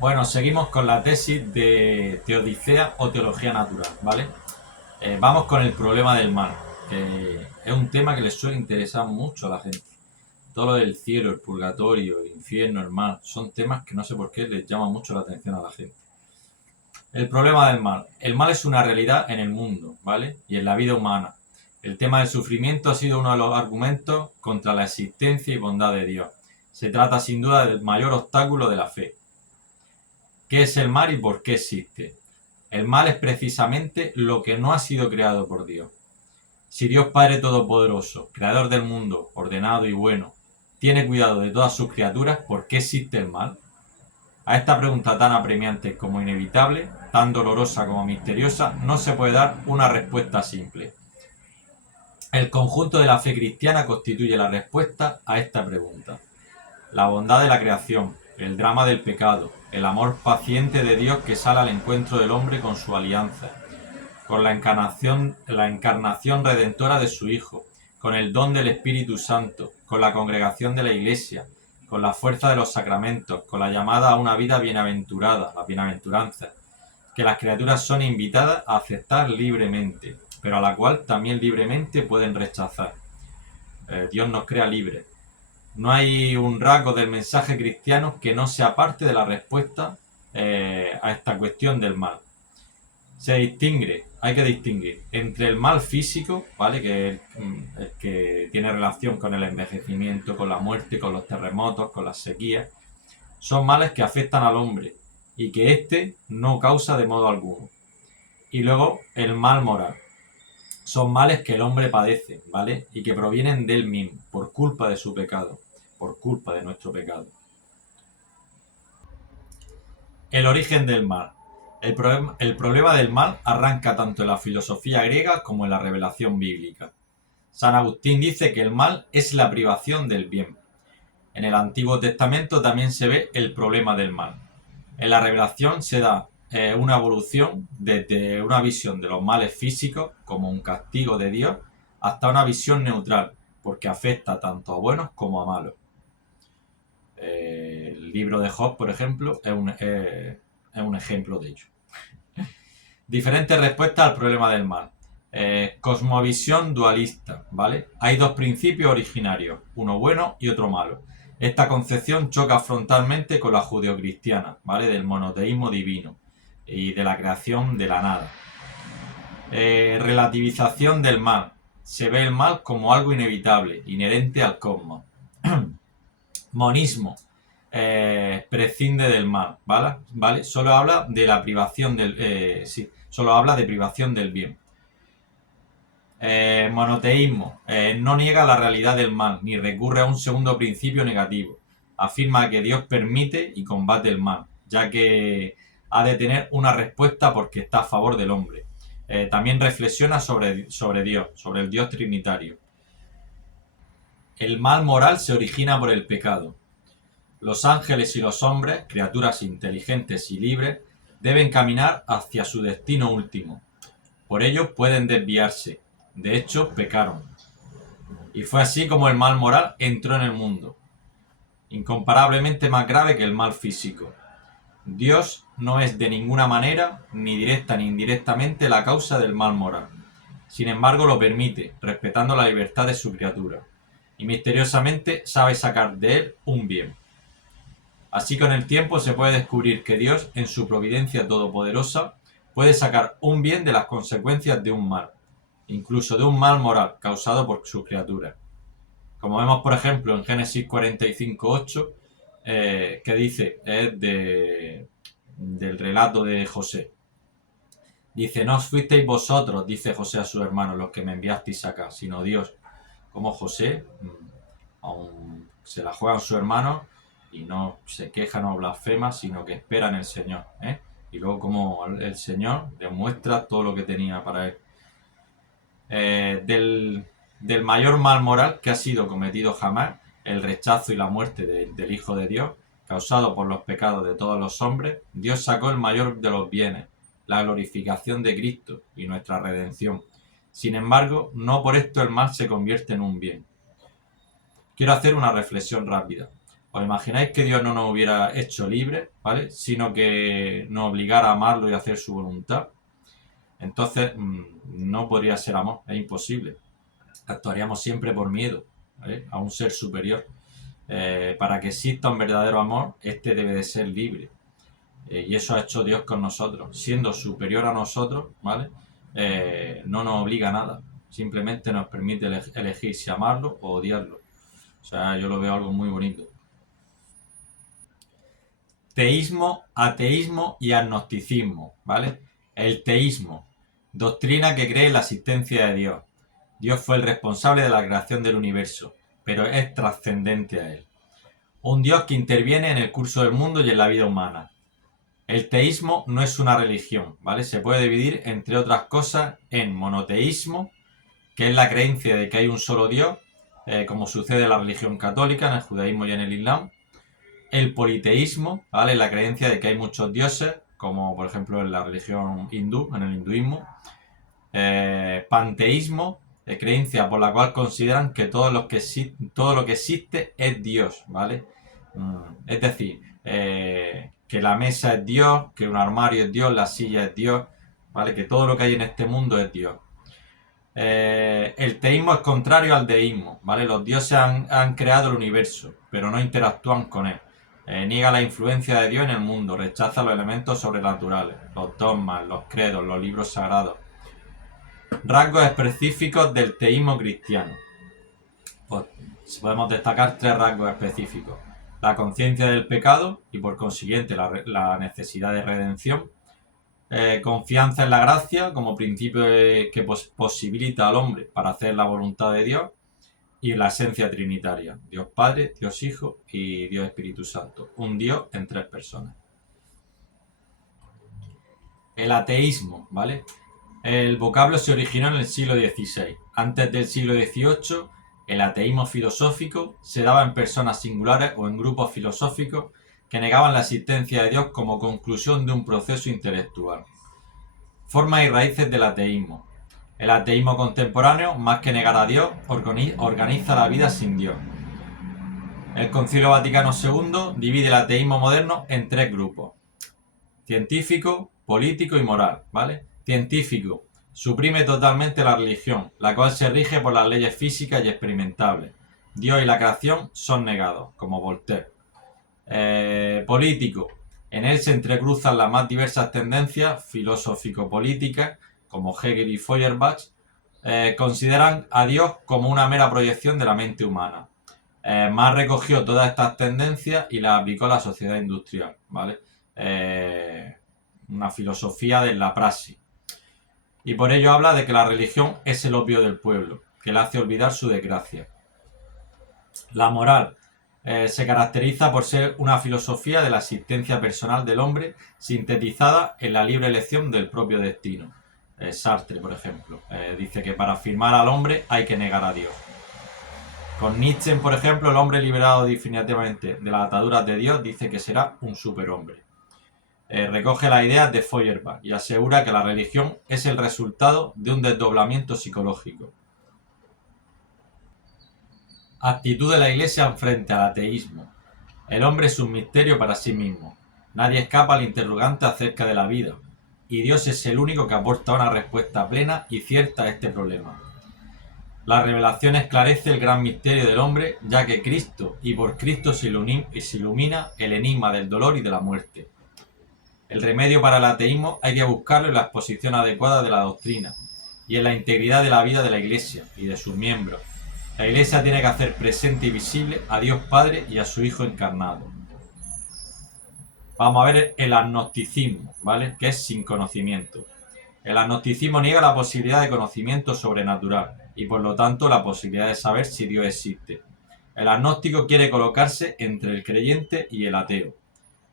Bueno, seguimos con la tesis de teodicea o teología natural, ¿vale? Vamos con el problema del mal, que es un tema que les suele interesar mucho a la gente. Todo lo del cielo, el purgatorio, el infierno, el mal, son temas que no sé por qué les llama mucho la atención a la gente. El problema del mal. El mal es una realidad en el mundo, ¿vale? Y en la vida humana. El tema del sufrimiento ha sido uno de los argumentos contra la existencia y bondad de Dios. Se trata sin duda del mayor obstáculo de la fe. ¿Qué es el mal y por qué existe? El mal es precisamente lo que no ha sido creado por Dios. Si Dios Padre Todopoderoso, Creador del mundo, ordenado y bueno, tiene cuidado de todas sus criaturas, ¿por qué existe el mal? A esta pregunta tan apremiante como inevitable, tan dolorosa como misteriosa, no se puede dar una respuesta simple. El conjunto de la fe cristiana constituye la respuesta a esta pregunta. La bondad de la creación, el drama del pecado, el amor paciente de Dios que sale al encuentro del hombre con su alianza, con la encarnación redentora de su Hijo, con el don del Espíritu Santo, con la congregación de la Iglesia, con la fuerza de los sacramentos, con la llamada a una vida bienaventurada, la bienaventuranza, que las criaturas son invitadas a aceptar libremente, pero a la cual también libremente pueden rechazar. Dios nos crea libres. No hay un rasgo del mensaje cristiano que no sea parte de la respuesta a esta cuestión del mal. Hay que distinguir entre el mal físico, ¿vale? Que es el que tiene relación con el envejecimiento, con la muerte, con los terremotos, con las sequías. Son males que afectan al hombre y que éste no causa de modo alguno. Y luego el mal moral. Son males que el hombre padece, ¿vale? Y que provienen de él mismo, por culpa de su pecado, por culpa de nuestro pecado. El origen del mal. El problema del mal arranca tanto en la filosofía griega como en la revelación bíblica. San Agustín dice que el mal es la privación del bien. En el Antiguo Testamento también se ve el problema del mal. En la revelación se da una evolución desde una visión de los males físicos como un castigo de Dios hasta una visión neutral, porque afecta tanto a buenos como a malos. El libro de Job, por ejemplo, es un ejemplo de ello. Diferentes respuestas al problema del mal. Cosmovisión dualista, ¿vale? Hay dos principios originarios, uno bueno y otro malo. Esta concepción choca frontalmente con la judeocristiana, ¿vale? Del monoteísmo divino y de la creación de la nada. Relativización del mal. Se ve el mal como algo inevitable, inherente al cosmos. Monismo. Prescinde del mal, ¿vale? Solo habla de la privación del... solo habla de privación del bien. Monoteísmo. No niega la realidad del mal, ni recurre a un segundo principio negativo. Afirma que Dios permite y combate el mal, ya que ha de tener una respuesta porque está a favor del hombre. También reflexiona sobre Dios, sobre el Dios trinitario. El mal moral se origina por el pecado. Los ángeles y los hombres, criaturas inteligentes y libres, deben caminar hacia su destino último. Por ello pueden desviarse. De hecho, pecaron. Y fue así como el mal moral entró en el mundo, incomparablemente más grave que el mal físico. Dios no es de ninguna manera, ni directa ni indirectamente, la causa del mal moral. Sin embargo, lo permite, respetando la libertad de su criatura. Y misteriosamente sabe sacar de él un bien. Así con el tiempo se puede descubrir que Dios, en su providencia todopoderosa, puede sacar un bien de las consecuencias de un mal, incluso de un mal moral causado por su criatura. Como vemos, por ejemplo, en Génesis 45:8, que dice, del relato de José. Dice, no os fuisteis vosotros, dice José a sus hermanos, los que me enviasteis acá, sino Dios. Como José, aún se la juegan sus hermanos y no se queja, no blasfema, sino que espera en el Señor. Y luego como el Señor demuestra todo lo que tenía para él. Del mayor mal moral que ha sido cometido jamás, el rechazo y la muerte del Hijo de Dios, causado por los pecados de todos los hombres, Dios sacó el mayor de los bienes, la glorificación de Cristo y nuestra redención. Sin embargo, no por esto el mal se convierte en un bien. Quiero hacer una reflexión rápida. ¿Os imagináis que Dios no nos hubiera hecho libres, ¿vale? Sino que nos obligara a amarlo y a hacer su voluntad? Entonces, no podría ser amor, es imposible. Actuaríamos siempre por miedo, ¿vale? A un ser superior. Para que exista un verdadero amor, este debe de ser libre. Y eso ha hecho Dios con nosotros. Siendo superior a nosotros, ¿vale? No nos obliga a nada. Simplemente nos permite elegir si amarlo o odiarlo. O sea, yo lo veo algo muy bonito. Teísmo, ateísmo y agnosticismo, ¿vale? El teísmo, doctrina que cree en la existencia de Dios. Dios fue el responsable de la creación del universo, pero es trascendente a él. Un Dios que interviene en el curso del mundo y en la vida humana. El teísmo no es una religión, ¿vale? Se puede dividir, entre otras cosas, en monoteísmo, que es la creencia de que hay un solo Dios, como sucede en la religión católica, en el judaísmo y en el islam. El politeísmo, ¿vale? La creencia de que hay muchos dioses, como por ejemplo en la religión hindú, en el hinduismo. Panteísmo, creencia por la cual consideran que todo lo que existe es Dios, ¿vale? Es decir, que la mesa es Dios, que un armario es Dios, la silla es Dios, ¿vale? Que todo lo que hay en este mundo es Dios. El teísmo es contrario al deísmo, ¿vale? Los dioses han creado el universo, pero no interactúan con él. Niega la influencia de Dios en el mundo, rechaza los elementos sobrenaturales, los dogmas, los credos, los libros sagrados. Rasgos específicos del teísmo cristiano. Pues podemos destacar 3 rasgos específicos. La conciencia del pecado y por consiguiente la necesidad de redención. Confianza en la gracia como principio que posibilita al hombre para hacer la voluntad de Dios. Y la esencia trinitaria, Dios Padre, Dios Hijo y Dios Espíritu Santo, un Dios en 3 personas. El ateísmo, ¿vale? El vocablo se originó en el siglo XVI. Antes del siglo XVIII, el ateísmo filosófico se daba en personas singulares o en grupos filosóficos que negaban la existencia de Dios como conclusión de un proceso intelectual. Formas y raíces del ateísmo. El ateísmo contemporáneo, más que negar a Dios, organiza la vida sin Dios. El Concilio Vaticano II divide el ateísmo moderno en 3 grupos: científico, político y moral, ¿vale? Científico, suprime totalmente la religión, la cual se rige por las leyes físicas y experimentables. Dios y la creación son negados, como Voltaire. Político, en él se entrecruzan las más diversas tendencias filosófico-políticas, como Hegel y Feuerbach. Consideran a Dios como una mera proyección de la mente humana. Marx recogió todas estas tendencias y las aplicó a la sociedad industrial, ¿vale? Una filosofía de la praxis. Y por ello habla de que la religión es el opio del pueblo, que le hace olvidar su desgracia. La moral se caracteriza por ser una filosofía de la existencia personal del hombre sintetizada en la libre elección del propio destino. Sartre, por ejemplo, dice que para afirmar al hombre hay que negar a Dios. Con Nietzsche, por ejemplo, el hombre liberado definitivamente de las ataduras de Dios dice que será un superhombre. Recoge las ideas de Feuerbach y asegura que la religión es el resultado de un desdoblamiento psicológico. Actitud de la Iglesia frente al ateísmo. El hombre es un misterio para sí mismo. Nadie escapa al interrogante acerca de la vida, y Dios es el único que aporta una respuesta plena y cierta a este problema. La revelación esclarece el gran misterio del hombre, ya que Cristo y por Cristo se ilumina el enigma del dolor y de la muerte. El remedio para el ateísmo hay que buscarlo en la exposición adecuada de la doctrina y en la integridad de la vida de la Iglesia y de sus miembros. La Iglesia tiene que hacer presente y visible a Dios Padre y a su Hijo encarnado. Vamos a ver el agnosticismo, ¿vale? Que es sin conocimiento. El agnosticismo niega la posibilidad de conocimiento sobrenatural y por lo tanto la posibilidad de saber si Dios existe. El agnóstico quiere colocarse entre el creyente y el ateo.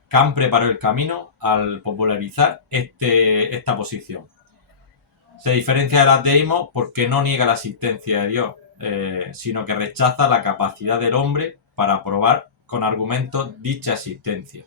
Kant preparó el camino al popularizar esta posición. Se diferencia del ateísmo porque no niega la existencia de Dios, sino que rechaza la capacidad del hombre para probar con argumentos dicha existencia.